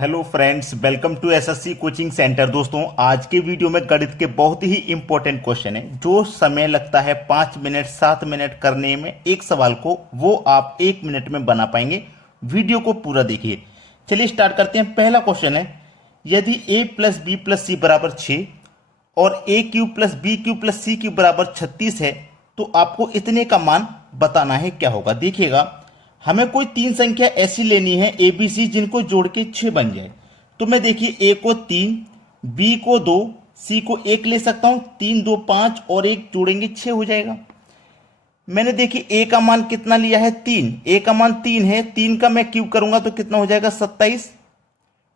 Hello friends, welcome to SSC coaching centre. दोस्तों, आज के वीडियो में गणित के बहुत ही इंपॉर्टेंट क्वेश्चन है। जो समय लगता है 5 मिनट 7 मिनट करने में एक सवाल को, वो आप 1 मिनट में बना पाएंगे। वीडियो को पूरा देखिए। चलिए स्टार्ट करते हैं। पहला क्वेश्चन है, यदि a plus b plus c बराबर 6 और a cube plus b cube plus c cube बराबर 36 है, तो आपको इतने का मान बताना है। क्या होगा देखिएगा। हमें कोई 3 संख्या ऐसी लेनी है ए बी सी जिनको जोड़ के 6 बन जाए। तो मैं देखिए ए को 3, बी को 2, सी को 1 ले सकता हूं। 3 2 5 और 1 जोड़ेंगे 6 हो जाएगा। मैंने देखिए ए का मान कितना लिया है 3, ए का मान 3 है। 3 का मैं क्यूब करूंगा तो कितना हो जाएगा 27।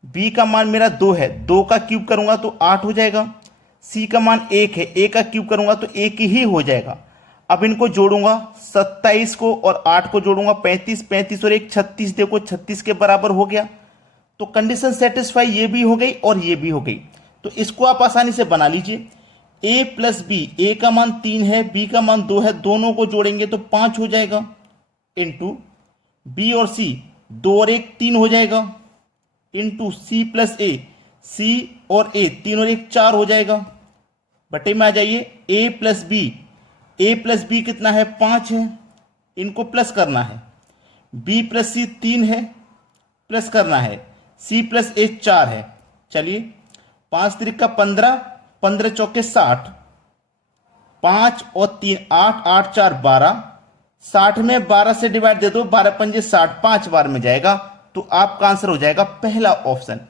बी का मान मेरा 2 है, 2 का क्यूब करूंगा तो 8 हो जाएगा। सी का मान 1 है, ए का क्यूब करूंगा तो 1 ही हो जाएगा। अब इनको जोड़ूंगा, 27 को और 8 को जोड़ूंगा 35, 35 और 1 36। देखो 36 के बराबर हो गया। तो कंडीशन सेटिस्फाई ये भी हो गई और ये भी हो गई। तो इसको आप आसानी से बना लीजिए। ए प्लस बी, ए का मान 3 है, बी का मान 2 है, दोनों को जोड़ेंगे तो 5 हो जाएगा। इंटू बी और सी, 2 और 1 3 हो जाएगा। इंटू सी प्लस ए, सी और ए 3 और 1 4 हो जाएगा। बटे में आ जाइए। ए प्लस बी, ए प्लस बी कितना है 5 है, इनको प्लस करना है। बी प्लस सी 3 है, प्लस करना है। सी प्लस ए 4 है। चलिए 5 त्रिक 15, 15 चौके 60, 5 और 3 8, 8 4 12। 60 में 12 से डिवाइड दे दो, 12 पंजे 60, 5 बार में जाएगा। तो आपका आंसर हो जाएगा पहला ऑप्शन।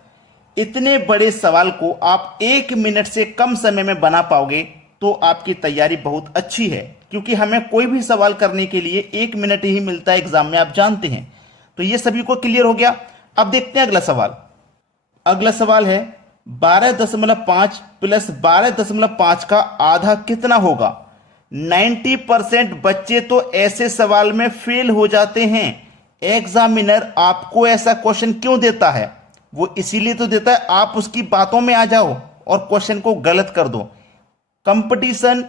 इतने बड़े सवाल को आप 1 मिनट से कम समय में बना पाओगे तो आपकी तैयारी बहुत अच्छी है, क्योंकि हमें कोई भी सवाल करने के लिए 1 मिनट ही मिलता है एग्जाम में, आप जानते हैं। तो ये सभी को क्लियर हो गया। अब देखते हैं अगला सवाल। अगला सवाल है 12.5 प्लस 12.5 का आधा कितना होगा। 90% बच्चे तो ऐसे सवाल में फेल हो जाते हैं। एग्जामिनर आपको ऐसा क्वेश्चन क्यों देता है? वो इसीलिए तो देता है आप उसकी बातों में आ जाओ और क्वेश्चन को गलत कर दो। कंपटीशन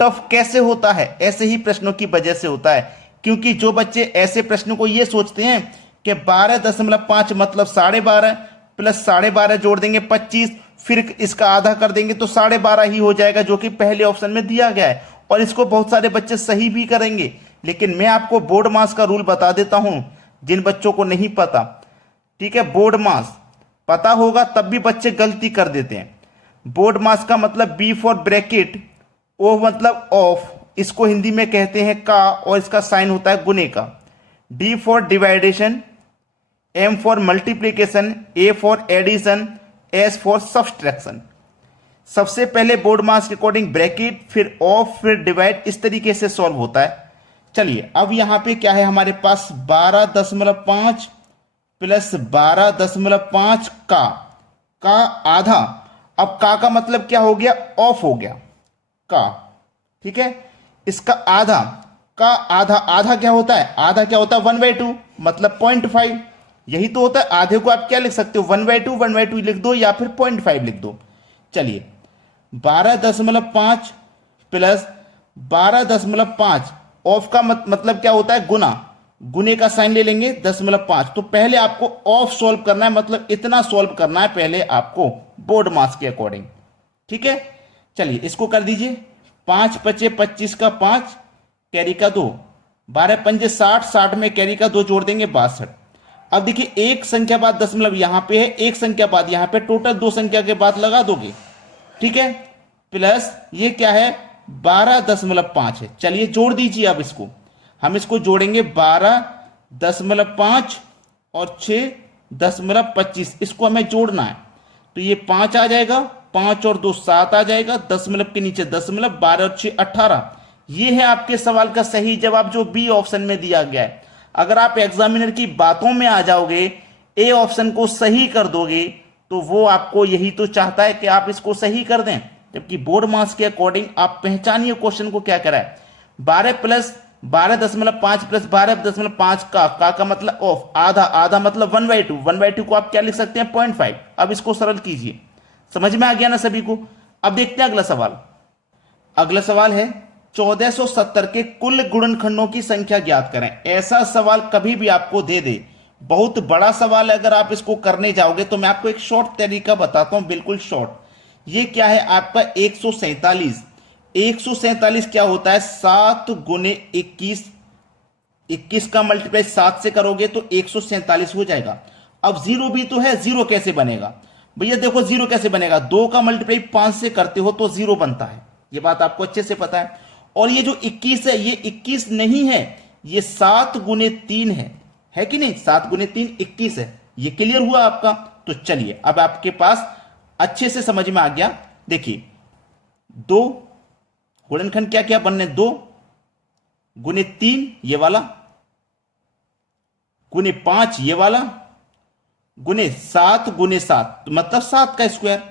टफ कैसे होता है? ऐसे ही प्रश्नों की वजह से होता है, क्योंकि जो बच्चे ऐसे प्रश्नों को ये सोचते हैं कि 12.5 मतलब 12.5 प्लस 12.5 जोड़ देंगे 25, फिर इसका आधा कर देंगे तो 12.5 ही हो जाएगा, जो कि पहले ऑप्शन में दिया गया है। और इसको बहुत सारे बच्चे सही भी करेंगे। लेकिन मैं आपको बोर्ड मास का रूल बता देता हूं, जिन बच्चों को नहीं पता। ठीक है, बोर्ड मास पता होगा तब भी बच्चे गलती कर देते हैं। बोर्ड मास का मतलब बी फॉर ब्रैकेट, ओ मतलब ऑफ, इसको हिंदी में कहते हैं का, और इसका साइन होता है गुने का। D for division, M for multiplication, A for addition, S for subtraction. सबसे पहले बोर्ड मास के अकॉर्डिंग ब्रैकेट, फिर ऑफ, फिर डिवाइड, इस तरीके से सॉल्व होता है। चलिए अब यहां पे क्या है हमारे पास 12.5 प्लस 12.5 का आधा। अब का मतलब क्या हो गया? ऑफ हो गया का। ठीक है, इसका आधा का आधा, आधा क्या होता है? आधा क्या होता है? 1/2 मतलब 0.5। यही तो होता है। आधे को आप क्या लिख सकते हो? 1/2, 1/2 लिख दो या फिर 0.5 लिख दो। चलिए 12.5 प्लस 12.5, ऑफ का मतलब क्या होता है? गुना, गुने का साइन ले लेंगे 0.5। तो पहले आपको ऑफ सॉल्व करना है, मतलब इतना सॉल्व करना है पहले आपको बोर्ड मास के अकॉर्डिंग। ठीक है, चलिए इसको कर दीजिए। 5 पचे 25 का 5, कैरी का 2, 12 पंजे 60, 60 में कैरी का 2 जोड़ देंगे 62। अब देखिए एक संख्या बाद दशमलव यहां पे है, एक संख्या बाद यहां पे, टोटल 2 संख्या के बाद लगा दोगे। ठीक है, प्लस ये क्या है? 12.5 है। चलिए जोड़ दीजिए। अब इसको हम इसको जोड़ेंगे 12.5 और 6.25, इसको हमें जोड़ना है। तो ये 5 आ जाएगा, 5 और 2 7 आ जाएगा, दशमलव के नीचे दशमलव, 12 और 6 18। ये है आपके सवाल का सही जवाब, जो बी ऑप्शन में दिया गया है। अगर आप एग्जामिनर की बातों में आ जाओगे, ए ऑप्शन को सही कर दोगे, तो वो आपको यही तो चाहता है कि आप इसको सही कर दें। जबकि बोर्ड मार्क्स के अकॉर्डिंग आप पहचानिए क्वेश्चन को क्या करा है। 12 प्लस 12.5 प्लस 12.5 का मतलब ऑफ, आधा, आधा मतलब 1/2, 1/2 को आप क्या लिख सकते हैं? 0.5। अब इसको सरल कीजिए। समझ में आ गया ना सभी को? अब देखते हैं अगला सवाल। अगला सवाल है 1470 के कुल गुणनखंडों की संख्या ज्ञात करें। ऐसा सवाल कभी भी आपको दे दे, बहुत बड़ा सवाल है, अगर आप इसको करने जाओगे तो मैं आपको एक शॉर्ट तरीका बताता हूं, बिल्कुल शॉर्ट। ये क्या है आपका 147। 147 क्या होता है, 7 गुने 21। 21 का मल्टीप्लाई 7 से करोगे तो 147 हो जाएगा। अब जीरो भी तो है, जीरो कैसे बनेगा भैया? देखो जीरो कैसे बनेगा, 2 का मल्टीप्लाई 5 से करते हो तो जीरो बनता है, ये बात आपको अच्छे से पता है। और ये जो 21 है, ये 21 नहीं है, ये 7 गुने 3 है कि नहीं? 7 गुने 3 21 है। ये क्लियर हुआ आपका? तो चलिए अब आपके पास अच्छे से समझ में आ गया। देखिए, 2 गुणनखंड क्या क्या बनने, 2 गुने 3 ये वाला, गुने 5 ये वाला, गुने 7 गुने 7 तो मतलब 7 का स्क्वायर।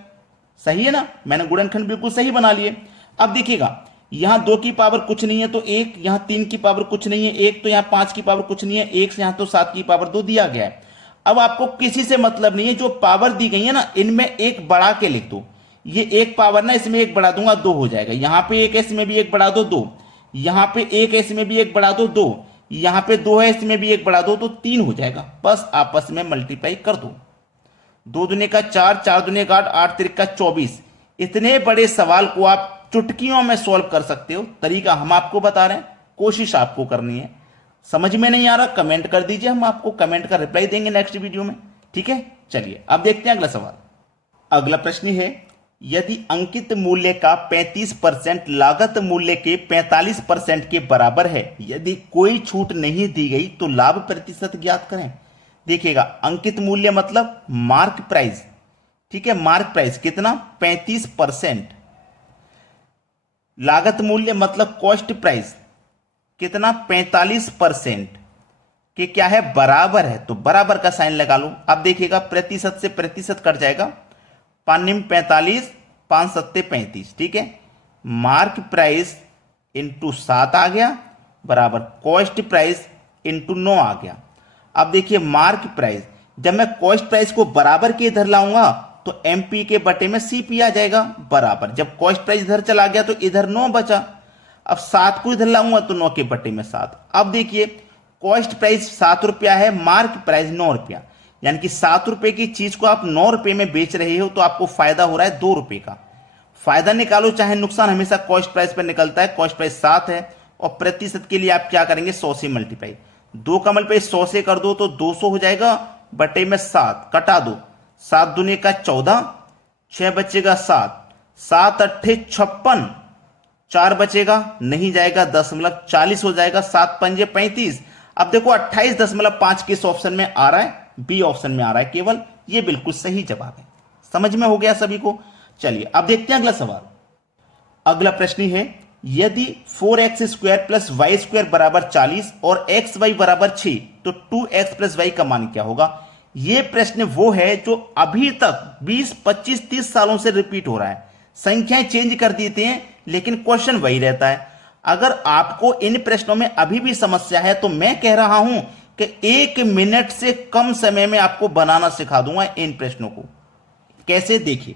सही है ना? मैंने गुणनखंड बिल्कुल सही बना लिए। अब देखिएगा, यहां 2 की पावर कुछ नहीं है तो 1, यहां 3 की पावर कुछ नहीं है 1, तो यहां 5 की पावर कुछ नहीं है 1, यहां तो 7 की पावर 2 दिया गया है। अब आपको किसी से मतलब नहीं है, जो पावर दी गई है ना, इनमें एक बढ़ा के लिख दो। ये एक पावर ना, इसमें एक बढ़ा दूंगा 2 हो जाएगा। यहां पे एक है, इसमें भी एक बढ़ा दो 2, यहां पे एक है, इसमें भी एक बढ़ा दो 2, यहां पे 2 है, इसमें भी एक बढ़ा दो तो 3 हो जाएगा। बस आपस में मल्टीप्लाई कर दो। 2 दूने का 4, 4 दूने का 8, 8 तिरिक का 24। इतने बड़े सवाल को आप चुटकियों में सॉल्व कर सकते हो। तरीका हम आपको बता रहे हैं, कोशिश आपको करनी है। समझ में नहीं आ रहा कमेंट कर दीजिए, हम आपको कमेंट का रिप्लाई देंगे नेक्स्ट वीडियो में। ठीक है, चलिए अब देखते हैं अगला सवाल। अगला प्रश्न है, यदि अंकित मूल्य का 35% लागत मूल्य के 45% के बराबर है, यदि कोई छूट नहीं दी गई तो लाभ प्रतिशत ज्ञात करें। देखिएगा, अंकित मूल्य मतलब मार्क प्राइस। ठीक है, मार्क प्राइस कितना, 35%। लागत मूल्य मतलब कॉस्ट प्राइस कितना, 45% के क्या है, बराबर है, तो बराबर का साइन लगा लो। अब देखिएगा, प्रतिशत से प्रतिशत कट जाएगा, 5 45, 5 सत्ते 35। ठीक है, मार्क प्राइस इंटू 7 आ गया, बराबर कॉस्ट प्राइस इंटू 9 आ गया। अब देखिए, मार्क प्राइस, जब मैं कॉस्ट प्राइस को बराबर के इधर लाऊंगा तो एमपी के बटे में सीपी आ जाएगा, बराबर। जब कॉस्ट प्राइस इधर चला गया तो इधर 9 बचा। अब 7 को इधर लाऊंगा तो 9 के बटे में 7। अब देखिए, कॉस्ट प्राइस 7 रुपया है, मार्क प्राइस 9 रुपया, यानी कि 7 रुपए की चीज को आप 9 रुपए में बेच रहे हो तो आपको फायदा हो रहा है 2 रुपए का। फायदा निकालो चाहे नुकसान, हमेशा कॉस्ट प्राइस पर निकलता है। कॉस्ट प्राइस 7 है और प्रतिशत के लिए आप क्या करेंगे, 100 से मल्टीप्लाई। 2 का मल्टीप्लाई 100 से कर दो तो 200 हो जाएगा, बटे में 7 कटा दो, 7 दूने का 14, 6 बचेगा 7, 7 अट्ठे 56, 4 बचेगा नहीं जाएगा, 10.40 हो जाएगा, 7 पंजे 35। अब देखो 28.5 किस ऑप्शन में आ रहा है, बी ऑप्शन में आ रहा है केवल। ये बिल्कुल सही जवाब है। समझ में हो गया सभी को? चलिए अब देखते हैं अगला सवाल। अगला प्रश्न है, यदि 4x² प्लस वाई स्क्वायर बराबर 40 और xy बराबर 6 तो 2x प्लस वाई का मान क्या होगा। यह प्रश्न वो है जो अभी तक 20, 25, 30 सालों से रिपीट हो रहा है। संख्याएं चेंज कर देते हैं लेकिन क्वेश्चन वही रहता है। अगर आपको इन प्रश्नों में अभी भी समस्या है तो मैं कह रहा हूं कि 1 मिनट से कम समय में आपको बनाना सिखा दूंगा इन प्रश्नों को। कैसे, देखिए,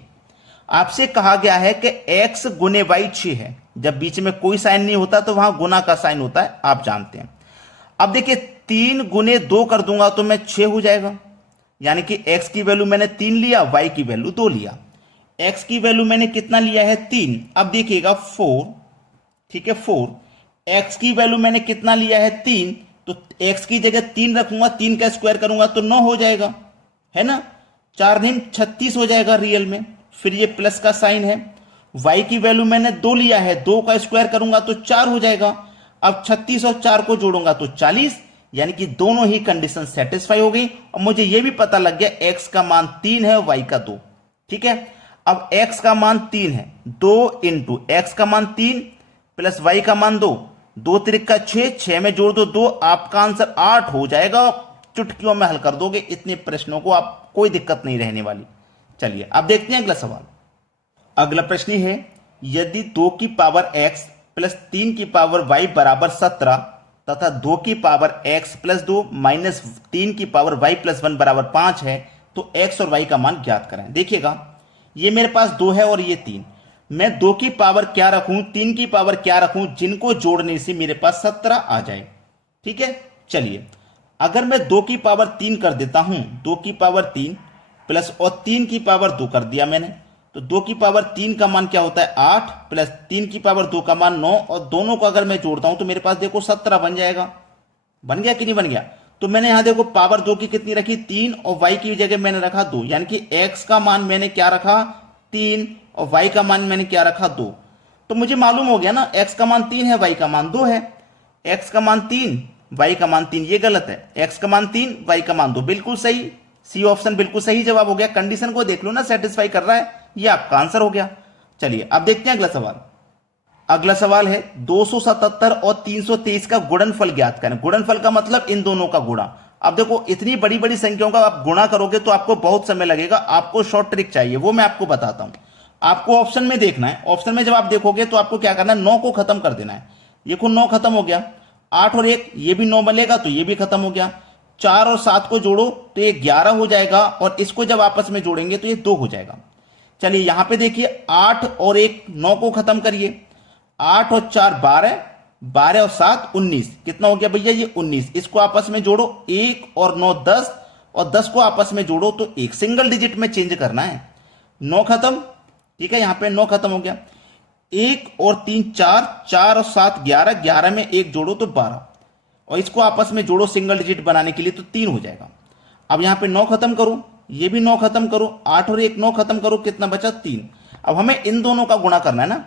आपसे कहा गया है कि x गुने वाई 6 है। जब बीच में कोई साइन नहीं होता तो वहां गुना का साइन होता है, आप जानते हैं। अब देखिए, 3 गुने 2 कर दूंगा तो मैं 6 हो जाएगा, यानी कि x की वैल्यू मैंने 3 लिया, y की वैल्यू 2 लिया। x की वैल्यू मैंने कितना लिया है, 3। अब देखिएगा 4, ठीक है 4। x की वैल्यू मैंने कितना लिया है, 3, तो x की जगह 3 रखूंगा, 3 का स्क्वायर करूंगा तो 9 हो जाएगा, है ना। 4 दिन 36 हो जाएगा रियल में। फिर ये प्लस का साइन है। y की वैल्यू मैंने 2 लिया है, 2 का स्क्वायर करूंगा तो 4 हो जाएगा। अब 36 और 4 को जोड़ूंगा तो 40, यानी कि दोनों ही कंडीशन सेटिस्फाई हो गई। और मुझे यह भी पता लग गया x का मान 3 है, y का 2। ठीक है, अब x का मान 3 है, 2 इंटू x का मान 3 प्लस y का मान 2, 2 त्रिक का 6, 6 में जोड़ दो 2, आपका आंसर 8 हो जाएगा। चुटकियों में हल कर दोगे इतने प्रश्नों को, आप कोई दिक्कत नहीं रहने वाली। चलिए अब देखते हैं अगला सवाल। अगला प्रश्न है, यदि 2 की पावर x प्लस 3 की पावर y बराबर 17 तथा 2 की पावर x प्लस 2 माइनस 3 की पावर y प्लस 1 बराबर 5 है तो x और y का मान ज्ञात करें। देखिएगा, ये मेरे पास 2 है और ये 3। मैं 2 की पावर क्या रखूं, 3 की पावर क्या रखूं, जिनको जोड़ने से मेरे पास 17 आ जाए। ठीक है, चलिए अगर मैं 2 की पावर 3 कर देता हूं, 2 की पावर 3 प्लस और 3 की पावर 2 कर दिया मैंने, तो 2 की पावर 3 का मान क्या होता है 8 प्लस 3 की पावर 2 का मान 9, और दोनों को अगर मैं जोड़ता हूं तो मेरे पास देखो 17 बन जाएगा। बन गया कि नहीं बन गया? तो मैंने यहां देखो पावर 2 की कितनी रखी 3, और y की जगह मैंने रखा 2, यानी कि x का मान मैंने क्या रखा 3 और y का मान मैंने क्या रखा 2। तो मुझे मालूम हो गया ना x का मान 3 है, y का मान 2 है। x का मान 3, y का मान 3, ये गलत है। x का मान 3, y का मान 2, बिल्कुल सही। सी ऑप्शन बिल्कुल सही जवाब हो गया। कंडीशन को देख लो ना, सेटिस्फाई कर रहा है, ये आपका आंसर हो गया। चलिए अब देखते हैं अगला सवाल। अगला सवाल है 277 और 323 का गुणनफल ज्ञात करें। गुणनफल का मतलब इन दोनों का गुणा। अब देखो इतनी बड़ी बड़ी संख्याओं का आप गुणा करोगे तो आपको बहुत समय लगेगा। आपको शॉर्ट ट्रिक चाहिए, वो मैं आपको बताता हूं। आपको ऑप्शन में देखना है। ऑप्शन में जब आप देखोगे तो आपको क्या करना है, 9 को खत्म कर देना है। देखो 9 खत्म हो गया, 8 और 1 ये भी 9 बनेगा तो ये भी खत्म हो गया। 4 और 7 को जोड़ो तो ये 11 हो जाएगा, और इसको जब आपस में जोड़ेंगे तो ये 2 हो जाएगा। चलिए यहां पे देखिए 8 और 1 9 को खत्म करिए, 8 और 4 12, 12 और 7 19, कितना हो गया भैया ये 19। इसको आपस में जोड़ो, 1 और 9 10, और 10 को आपस में जोड़ो तो एक सिंगल डिजिट में चेंज करना है। 9 खत्म, ठीक है, यहां पे 9 खत्म हो गया। 1 और 3 4, 4 और 7 11, 11 में 1 जोड़ो तो 12, और इसको आपस में जोड़ो सिंगल डिजिट बनाने के लिए तो 3 हो जाएगा। अब यहां पे 9 खत्म करो, ये भी 9 खत्म करो, 8 और 1 9 खत्म करो, कितना बचा 3। अब हमें इन दोनों का गुणा करना है ना,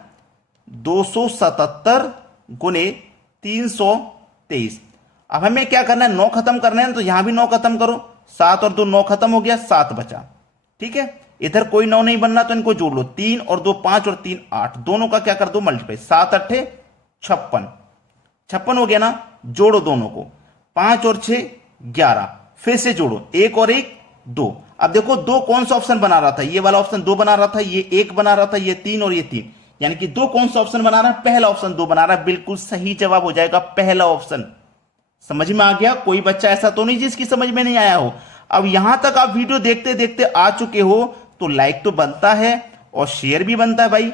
277 गुने 323। अब हमें क्या करना है, 9 खत्म करना है, तो यहां भी 9 खत्म करो, 7 और 2 9 खत्म हो गया, 7 बचा। ठीक है, इधर कोई 9 नहीं बनना तो इनको जोड़ लो, 3 और 2 5 और 3 8, दोनों का क्या कर दो मल्टीप्लाई, 7 8 56, 56 हो गया ना। जोड़ो दोनों को, 5 और 6 11, फिर से जोड़ो, 1 और 1 2। अब देखो 2 कौन सा ऑप्शन बना रहा था, ये वाला ऑप्शन 2 बना रहा था, ये 1 बना रहा था, ये 3 और ये 3, यानी कि 2 कौन सा ऑप्शन बना रहा है, पहला ऑप्शन 2 बना रहा है। बिल्कुल सही जवाब हो जाएगा पहला ऑप्शन। समझ में आ गया? कोई बच्चा ऐसा तो नहीं जिसकी समझ में नहीं आया हो। अब यहां तक आप वीडियो देखते देखते आ चुके हो तो लाइक तो बनता है और शेयर भी बनता है भाई।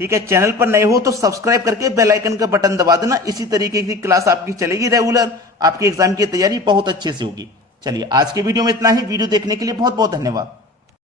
ठीक है, चैनल पर नए हो तो सब्सक्राइब करके बेल आइकन का बटन दबा देना। इसी तरीके की क्लास आपकी चलेगी रेगुलर, आपकी एग्जाम की तैयारी बहुत अच्छे से होगी। चलिए आज के वीडियो में इतना ही। वीडियो देखने के लिए बहुत बहुत धन्यवाद।